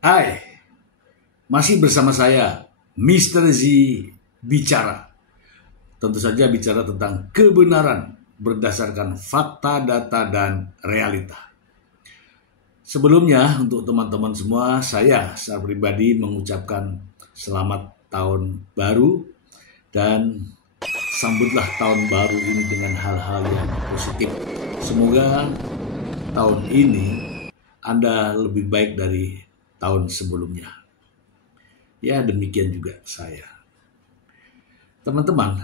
Hai, masih bersama saya, Mr. Z bicara. Tentu saja bicara tentang kebenaran berdasarkan fakta, data, dan realita. Sebelumnya, untuk teman-teman semua, saya secara pribadi mengucapkan selamat tahun baru dan sambutlah tahun baru ini dengan hal-hal yang positif. Semoga tahun ini Anda lebih baik dari tahun sebelumnya. Ya, demikian juga saya. Teman-teman,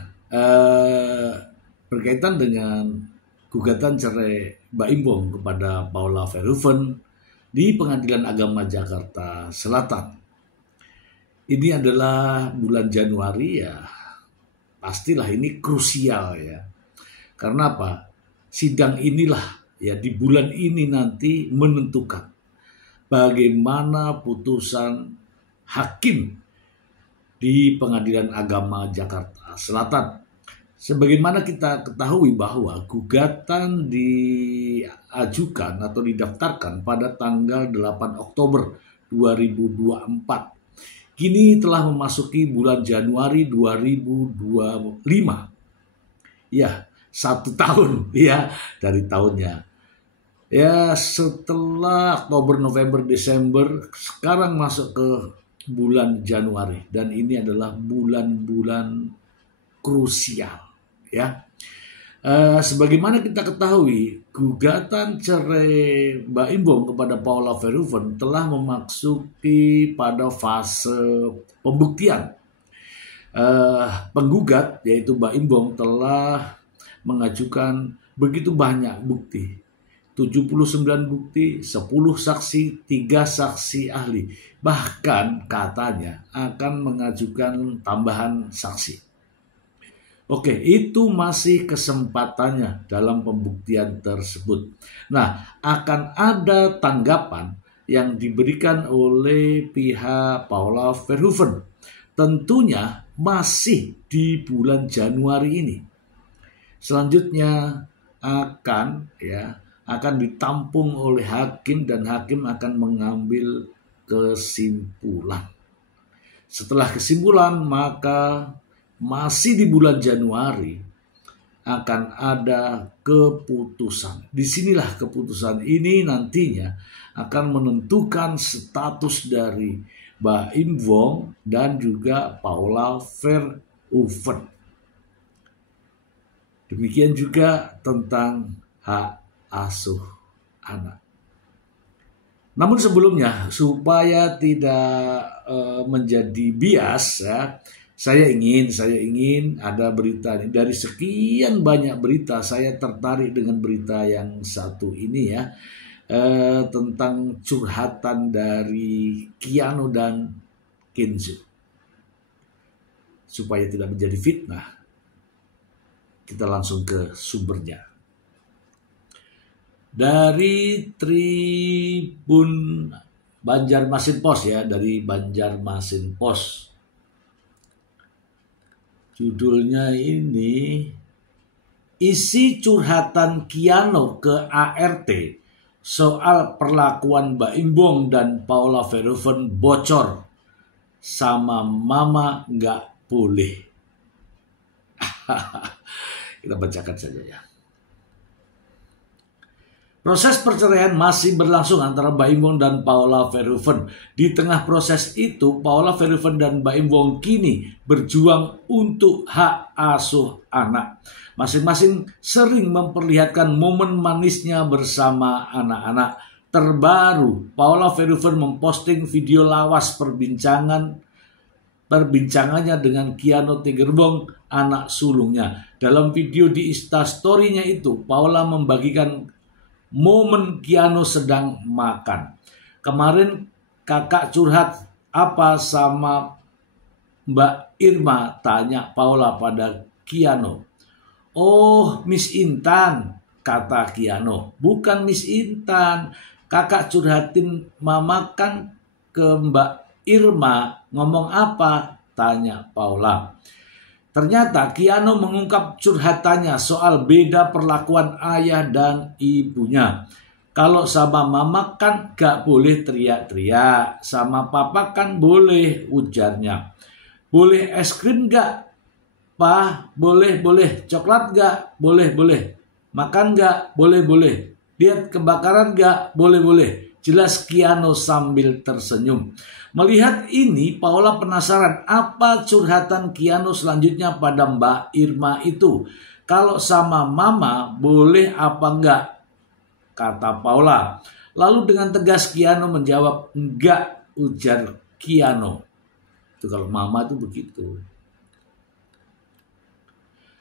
berkaitan dengan gugatan cerai Mbak Imbong kepada Paula Verhoeven di Pengadilan Agama Jakarta Selatan. Ini adalah bulan Januari, ya pastilah ini krusial ya. Karena apa? Sidang inilah ya di bulan ini nanti menentukan bagaimana putusan hakim di Pengadilan Agama Jakarta Selatan. Sebagaimana kita ketahui bahwa gugatan diajukan atau didaftarkan pada tanggal 8 Oktober 2024. Kini telah memasuki bulan Januari 2025. Ya, 1 tahun ya dari tahunnya. Ya, setelah Oktober, November, Desember, sekarang masuk ke bulan Januari. Dan ini adalah bulan-bulan krusial. Ya, sebagaimana kita ketahui, gugatan cerai Mbak Imbong kepada Paula Verhoeven telah memasuki pada fase pembuktian. Penggugat, yaitu Mbak Imbong, telah mengajukan begitu banyak bukti. 79 bukti, 10 saksi, 3 saksi ahli. Bahkan katanya akan mengajukan tambahan saksi. Oke, itu masih kesempatannya dalam pembuktian tersebut. Nah, akan ada tanggapan yang diberikan oleh pihak Paula Verhoeven. Tentunya masih di bulan Januari ini. Selanjutnya akan ditampung oleh hakim dan hakim akan mengambil kesimpulan. Setelah kesimpulan, maka masih di bulan Januari akan ada keputusan. Disinilah keputusan ini nantinya akan menentukan status dari Mbak Imbong dan juga Paula Verhoeven. Demikian juga tentang hak asuh anak. Namun sebelumnya, supaya tidak menjadi bias ya, saya ingin ada berita ini. Dari sekian banyak berita, saya tertarik dengan berita yang satu ini ya, tentang curhatan dari Keanu dan Kenzo. Supaya tidak menjadi fitnah, kita langsung ke sumbernya. Dari Tribun Banjarmasin Post ya, dari Banjarmasin Post. Judulnya ini, isi curhatan Keanu ke ART soal perlakuan Mbak Imbong dan Paula Verhoeven bocor, sama mama nggak boleh. Kita bacakan saja ya. Proses perceraian masih berlangsung antara Mbak Imbong dan Paula Verhoeven. Di tengah proses itu, Paula Verhoeven dan Mbak Imbong kini berjuang untuk hak asuh anak. Masing-masing sering memperlihatkan momen manisnya bersama anak-anak. Terbaru, Paula Verhoeven memposting video lawas perbincangannya dengan Keanu Tegerbong, anak sulungnya. Dalam video di Instastory-nya itu, Paula membagikan momen Keanu sedang makan. Kemarin kakak curhat apa sama Mbak Irma, tanya Paula pada Keanu. Oh, Miss Intan, kata Keanu. Bukan Miss Intan, kakak curhatin mama kan ke Mbak Irma. Ngomong apa? Tanya Paula. Ternyata Keanu mengungkap curhatannya soal beda perlakuan ayah dan ibunya. Kalau sama mama kan gak boleh teriak-teriak, sama papa kan boleh, ujarnya. Boleh es krim gak? Pa, boleh, boleh. Coklat gak? Boleh, boleh. Makan gak? Boleh, boleh. Lihat kebakaran gak? Boleh, boleh. Jelas Keanu sambil tersenyum. Melihat ini, Paula penasaran apa curhatan Keanu selanjutnya pada Mbak Irma itu. Kalau sama mama, boleh apa enggak? Kata Paula. Lalu dengan tegas Keanu menjawab, enggak, ujar Keanu. Itu kalau mama itu begitu.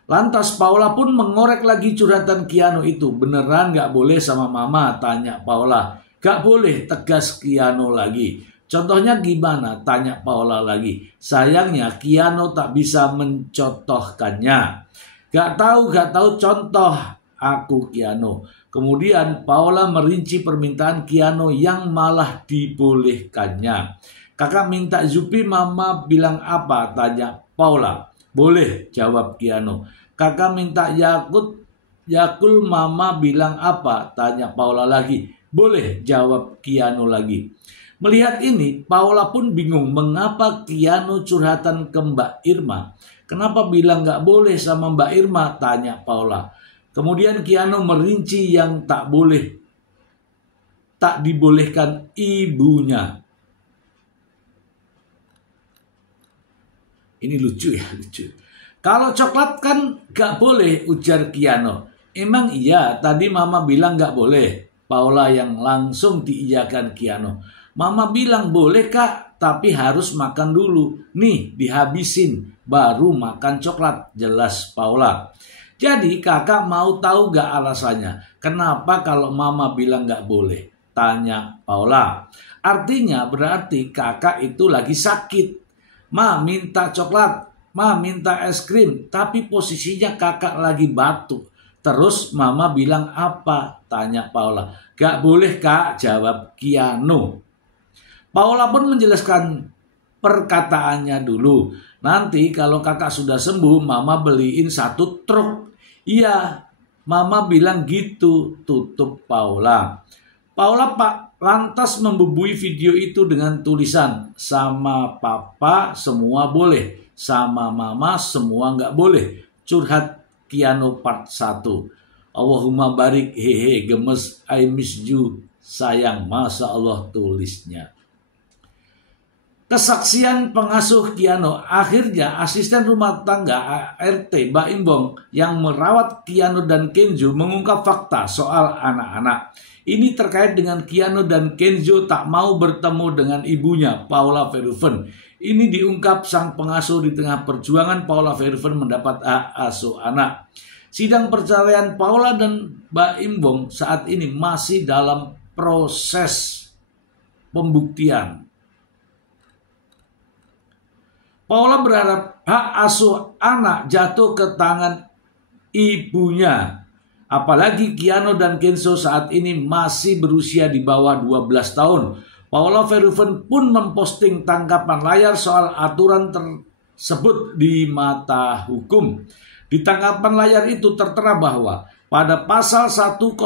Lantas Paula pun mengorek lagi curhatan Keanu itu. Beneran enggak boleh sama mama? Tanya Paula. Gak boleh, tegas Keanu lagi. Contohnya gimana? Tanya Paula lagi. Sayangnya Keanu tak bisa mencontohkannya. Gak tahu contoh aku Keanu. Kemudian Paula merinci permintaan Keanu yang malah dibolehkannya. Kakak minta Zupi, mama bilang apa? Tanya Paula. Boleh, jawab Keanu. Kakak minta Yakul, mama bilang apa? Tanya Paula lagi. Boleh, jawab Keanu lagi. Melihat ini, Paula pun bingung mengapa Keanu curhatan ke Mbak Irma. Kenapa bilang gak boleh sama Mbak Irma? Tanya Paula. Kemudian Keanu merinci yang tak dibolehkan ibunya. Ini lucu ya, lucu. Kalau coklat kan gak boleh, ujar Keanu. Emang iya, tadi mama bilang gak boleh. Paula yang langsung diiyakan Keanu. Mama bilang boleh kak, tapi harus makan dulu. Nih, dihabisin, baru makan coklat, jelas Paula. Jadi kakak mau tahu gak alasannya? Kenapa kalau mama bilang gak boleh? Tanya Paula. Artinya berarti kakak itu lagi sakit. Ma minta coklat, ma minta es krim, tapi posisinya kakak lagi batuk. Terus mama bilang apa? Tanya Paula. Gak boleh kak, jawab Keanu. Paula pun menjelaskan perkataannya dulu. Nanti kalau kakak sudah sembuh, mama beliin 1 truk. Iya, mama bilang gitu, tutup Paula. Paula lantas membubui video itu dengan tulisan, sama papa semua boleh, sama mama semua nggak boleh. Curhat Keanu part 1. Allahumma barik, hehe, gemes, I miss you, sayang, Masya Allah tulisnya. Kesaksian pengasuh Keanu. Akhirnya asisten rumah tangga ART Mbak Imbong yang merawat Keanu dan Kenzo mengungkap fakta soal anak-anak. Ini terkait dengan Keanu dan Kenzo tak mau bertemu dengan ibunya Paula Verhoeven. Ini diungkap sang pengasuh di tengah perjuangan Paula Verhoeven mendapat hak asuh anak. Sidang perceraian Paula dan Mbak Imbong saat ini masih dalam proses pembuktian. Paula berharap hak asuh anak jatuh ke tangan ibunya. Apalagi Keanu dan Kenzo saat ini masih berusia di bawah 12 tahun. Paula Verhoeven pun memposting tangkapan layar soal aturan tersebut di mata hukum. Di tangkapan layar itu tertera bahwa pada pasal 105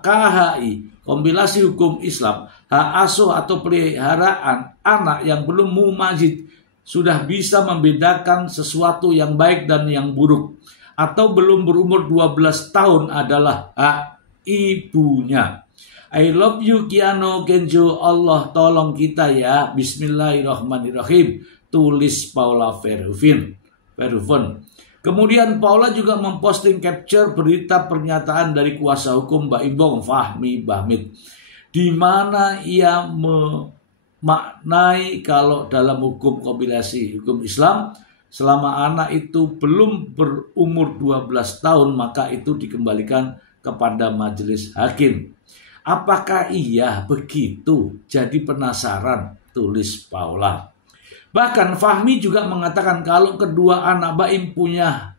KHI, kompilasi hukum Islam, hak asuh atau peliharaan anak yang belum mumajid sudah bisa membedakan sesuatu yang baik dan yang buruk, atau belum berumur 12 tahun adalah hak ibunya. I love you Keanu, Kenzo, Allah tolong kita ya, bismillahirrahmanirrahim, tulis Paula Verhoeven. Kemudian Paula juga memposting capture berita pernyataan dari kuasa hukum Mbak Imbong, Fahmi Bahmid, di mana ia maknai kalau dalam hukum kompilasi hukum Islam, selama anak itu belum berumur 12 tahun maka itu dikembalikan kepada majelis hakim. Apakah iya begitu? Jadi penasaran, tulis Paula. Bahkan Fahmi juga mengatakan kalau kedua anak Baim punya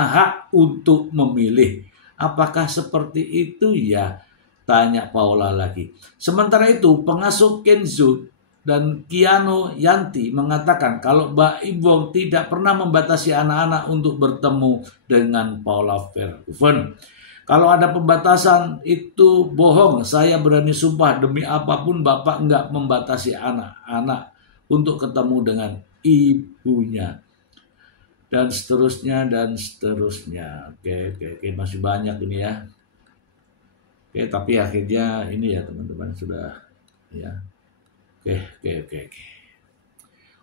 hak untuk memilih. Apakah seperti itu ya? Tanya Paula lagi. Sementara itu pengasuh Kenzo dan Keanu Yanti mengatakan kalau Mbak Imbong tidak pernah membatasi anak-anak untuk bertemu dengan Paula Verhoeven. Kalau ada pembatasan itu bohong. Saya berani sumpah demi apapun Bapak nggak membatasi anak-anak untuk ketemu dengan ibunya. Dan seterusnya, dan seterusnya. Oke, masih banyak ini ya. Oke, tapi akhirnya ini ya teman-teman sudah ya. Oke.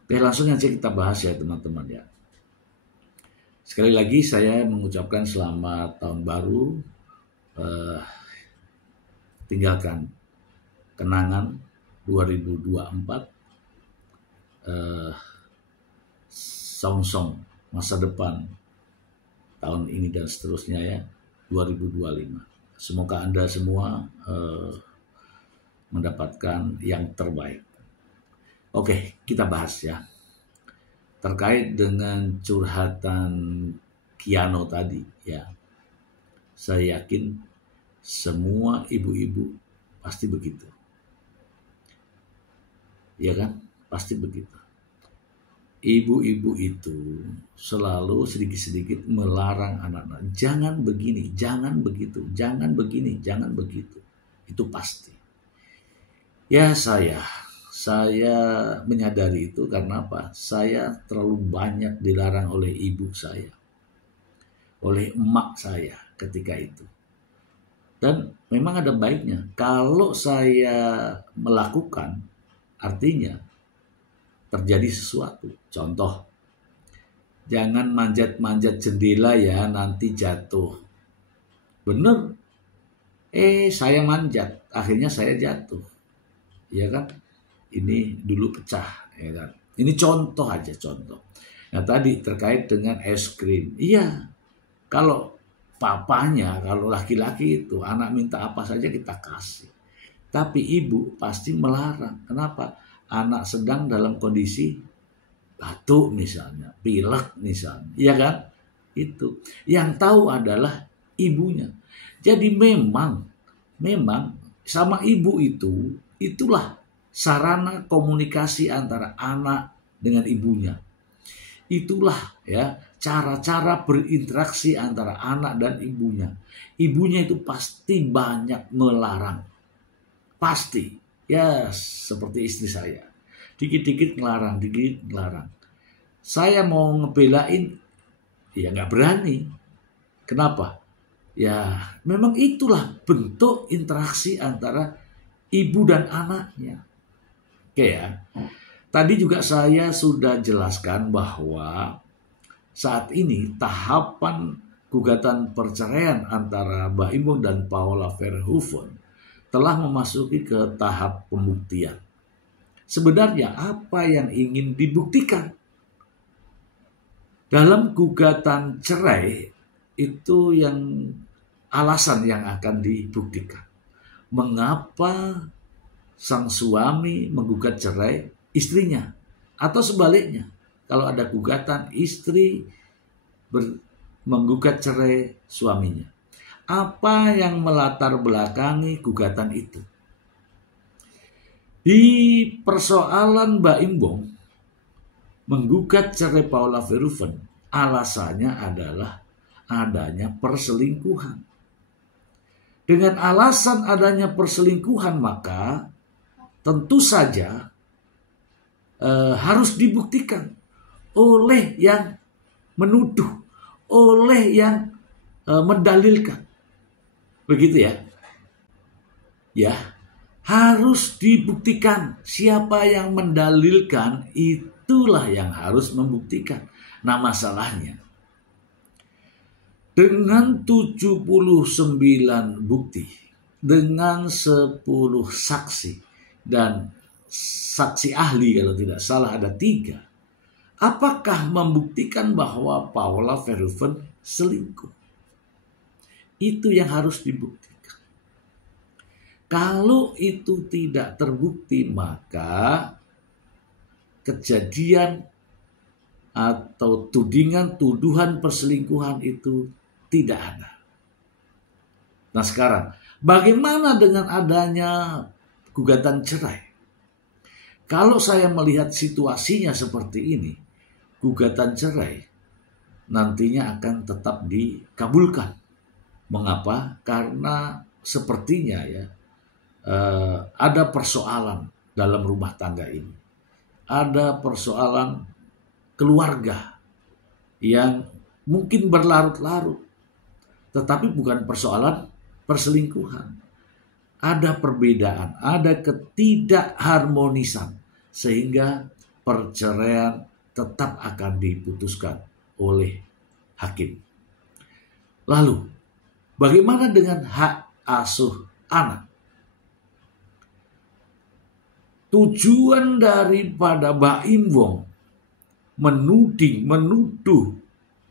Oke, langsung aja kita bahas ya teman-teman ya. Sekali lagi saya mengucapkan selamat tahun baru. Tinggalkan kenangan 2024. Song masa depan tahun ini dan seterusnya ya, 2025. Semoga Anda semua mendapatkan yang terbaik. Oke, kita bahas ya. Terkait dengan curhatan Kiano tadi ya. Saya yakin semua ibu-ibu pasti begitu. Ya kan? Pasti begitu. Ibu-ibu itu selalu sedikit-sedikit melarang anak-anak. Jangan begini, jangan begitu, jangan begini, jangan begitu. Itu pasti. Ya saya menyadari itu karena apa? Saya terlalu banyak dilarang oleh ibu saya. Oleh emak saya ketika itu. Dan memang ada baiknya. Kalau saya melakukan, artinya terjadi sesuatu. Contoh, jangan manjat-manjat jendela ya, nanti jatuh. Bener. Saya manjat, akhirnya saya jatuh. Ya kan? Ini dulu pecah. Ya kan? Ini contoh aja, contoh. Nah tadi terkait dengan es krim. Iya, kalau papanya, kalau laki-laki itu, anak minta apa saja kita kasih. Tapi ibu pasti melarang. Kenapa? Anak sedang dalam kondisi batuk misalnya, pilek misalnya, iya kan? Itu yang tahu adalah ibunya. Jadi memang sama ibu itulah sarana komunikasi antara anak dengan ibunya. Itulah ya cara-cara berinteraksi antara anak dan ibunya. Ibunya itu pasti banyak melarang, pasti. Ya seperti istri saya, dikit-dikit ngelarang, dikit ngelarang. Saya mau ngebelain, ya nggak berani. Kenapa? Ya memang itulah bentuk interaksi antara ibu dan anaknya. Oke ya. Tadi juga saya sudah jelaskan bahwa saat ini tahapan gugatan perceraian antara Mbak Imbong dan Paula Verhoeven telah memasuki ke tahap pembuktian. Sebenarnya apa yang ingin dibuktikan? Dalam gugatan cerai itu yang alasan yang akan dibuktikan. Mengapa sang suami menggugat cerai istrinya? Atau sebaliknya, kalau ada gugatan istri menggugat cerai suaminya. Apa yang melatar belakangi gugatan itu? Di persoalan Mbak Imbong menggugat cerai Paula Verhoeven, alasannya adalah adanya perselingkuhan. Dengan alasan adanya perselingkuhan, maka tentu saja harus dibuktikan oleh yang menuduh, oleh yang mendalilkan. Begitu ya. Ya, harus dibuktikan. Siapa yang mendalilkan, itulah yang harus membuktikan. Nah, masalahnya dengan 79 bukti, dengan 10 saksi dan saksi ahli kalau tidak salah ada 3. Apakah membuktikan bahwa Paula Verhoeven selingkuh? Itu yang harus dibuktikan. Kalau itu tidak terbukti, maka kejadian atau tuduhan perselingkuhan itu tidak ada. Nah sekarang, bagaimana dengan adanya gugatan cerai? Kalau saya melihat situasinya seperti ini, gugatan cerai nantinya akan tetap dikabulkan. Mengapa? Karena sepertinya ya ada persoalan dalam rumah tangga ini. Ada persoalan keluarga yang mungkin berlarut-larut, tetapi bukan persoalan perselingkuhan. Ada perbedaan, ada ketidakharmonisan, sehingga perceraian tetap akan diputuskan oleh hakim. Lalu, bagaimana dengan hak asuh anak? Tujuan daripada Baim Wong menuduh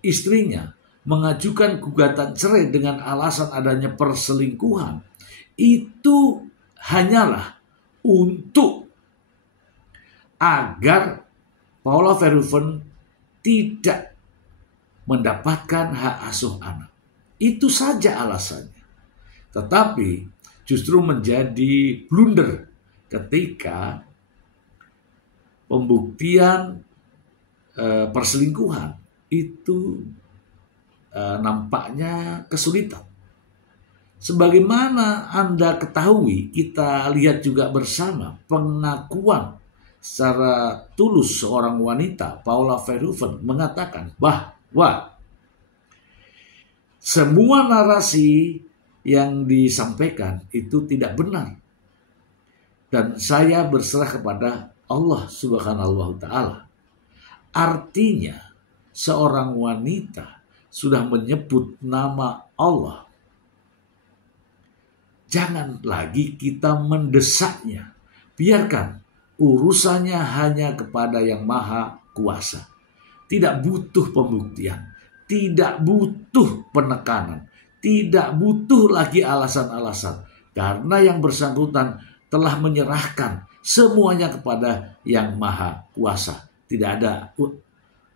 istrinya mengajukan gugatan cerai dengan alasan adanya perselingkuhan itu hanyalah untuk agar Paula Verhoeven tidak mendapatkan hak asuh anak. Itu saja alasannya. Tetapi justru menjadi blunder ketika pembuktian perselingkuhan itu nampaknya kesulitan. Sebagaimana Anda ketahui, kita lihat juga bersama pengakuan secara tulus seorang wanita, Paula Verhoeven, mengatakan bahwa semua narasi yang disampaikan itu tidak benar. Dan saya berserah kepada Allah Subhanahu wa Ta'ala. Artinya, seorang wanita sudah menyebut nama Allah. Jangan lagi kita mendesaknya. Biarkan urusannya hanya kepada Yang Maha Kuasa. Tidak butuh pembuktian, tidak butuh penekanan, tidak butuh lagi alasan-alasan. Karena yang bersangkutan telah menyerahkan semuanya kepada Yang Maha Kuasa. Tidak ada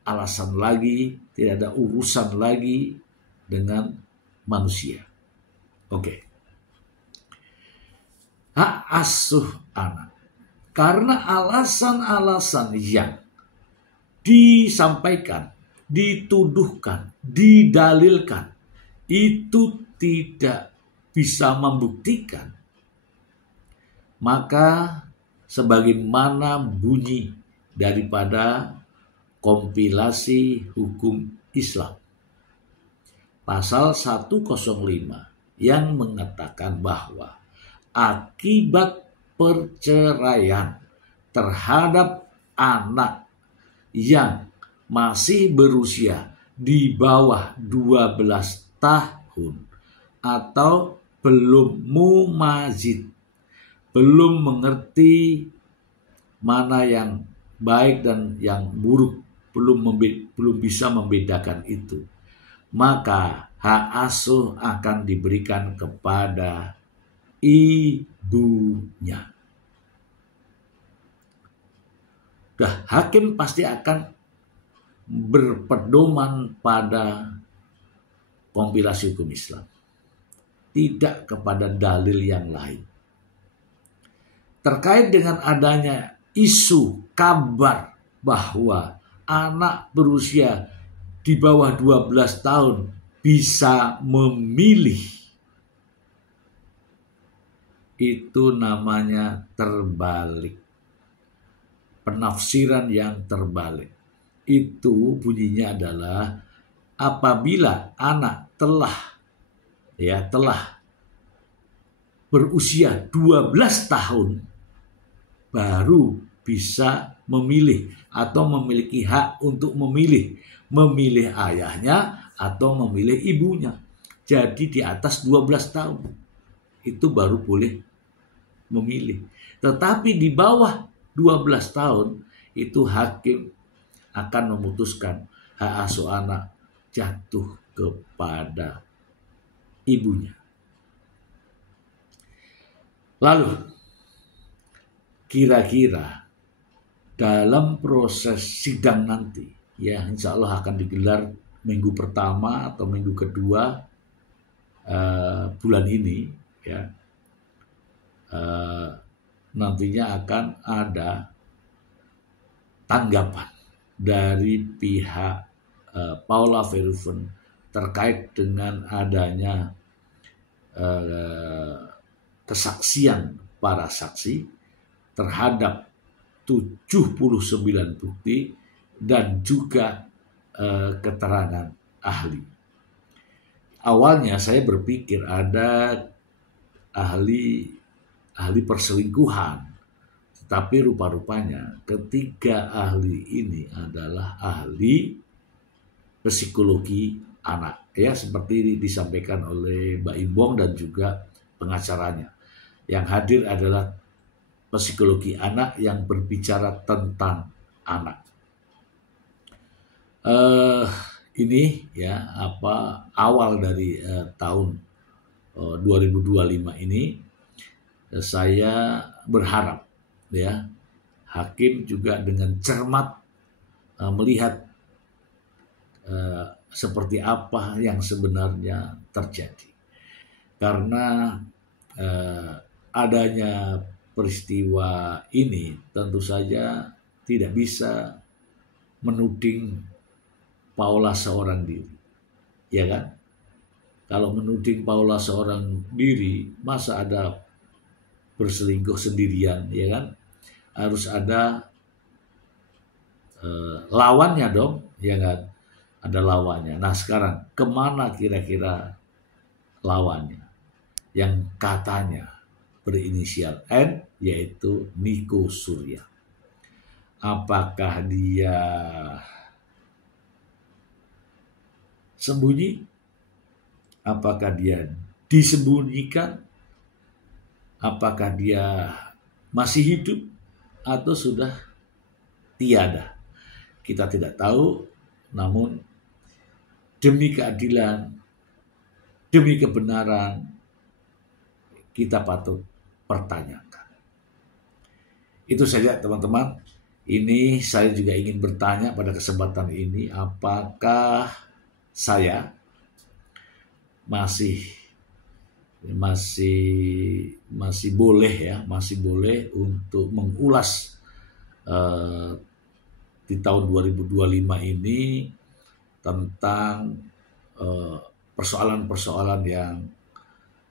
alasan lagi, tidak ada urusan lagi dengan manusia. Oke. Hak asuh anak. Karena alasan-alasan yang disampaikan, dituduhkan, didalilkan, itu tidak bisa membuktikan, maka sebagaimana bunyi daripada kompilasi hukum Islam pasal 105 yang mengatakan bahwa akibat perceraian terhadap anak yang masih berusia di bawah 12 tahun atau belum mumazid, belum mengerti mana yang baik dan yang buruk, belum bisa membedakan itu, maka hak asuh akan diberikan kepada ibunya. Hakim pasti akan berpedoman pada kompilasi hukum Islam, tidak kepada dalil yang lain. Terkait dengan adanya isu kabar bahwa anak berusia di bawah 12 tahun bisa memilih, itu namanya terbalik. Penafsiran yang terbalik. Itu bunyinya adalah apabila anak telah berusia 12 tahun baru bisa memilih atau memiliki hak untuk memilih ayahnya atau memilih ibunya. Jadi di atas 12 tahun itu baru boleh memilih. Tetapi di bawah 12 tahun itu hakim akan memutuskan hak asuh anak jatuh kepada ibunya. Lalu kira-kira dalam proses sidang nanti, ya insya Allah akan digelar minggu pertama atau minggu kedua bulan ini, ya nantinya akan ada tanggapan dari pihak Paula Verhoeven terkait dengan adanya kesaksian para saksi terhadap 79 bukti dan juga keterangan ahli. Awalnya saya berpikir ada ahli perselingkuhan, tetapi rupa-rupanya ketiga ahli ini adalah ahli psikologi anak, ya, seperti disampaikan oleh Mbak Imbong dan juga pengacaranya. Yang hadir adalah psikologi anak yang berbicara tentang anak. Ini ya awal dari tahun 2025 ini saya berharap ya hakim juga dengan cermat melihat seperti apa yang sebenarnya terjadi, karena adanya peristiwa ini tentu saja tidak bisa menuding Paula seorang diri, ya kan? Kalau menuding Paula seorang diri, masa ada berselingkuh sendirian, ya kan? Harus ada lawannya dong, ya kan? Ada lawannya. Nah sekarang kemana kira-kira lawannya? Yang katanya berinisial N, yaitu Niko Surya. Apakah dia sembunyi? Apakah dia disembunyikan? Apakah dia masih hidup atau sudah tiada? Kita tidak tahu, namun demi keadilan, demi kebenaran, kita patut pertanyakan. Itu saja teman-teman. Ini saya juga ingin bertanya pada kesempatan ini, apakah saya masih boleh untuk mengulas di tahun 2025 ini tentang persoalan-persoalan yang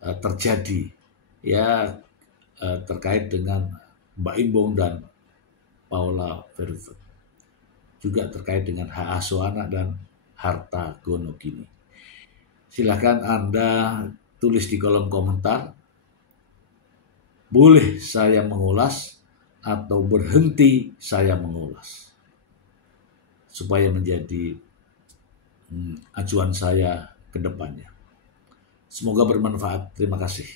terjadi ya terkait dengan Mbak Imbong dan Paula Verhoeven, juga terkait dengan hak asuh anak dan harta gono kini. Silakan Anda tulis di kolom komentar, boleh saya mengulas atau berhenti saya mengulas, supaya menjadi acuan saya ke depannya. Semoga bermanfaat. Terima kasih.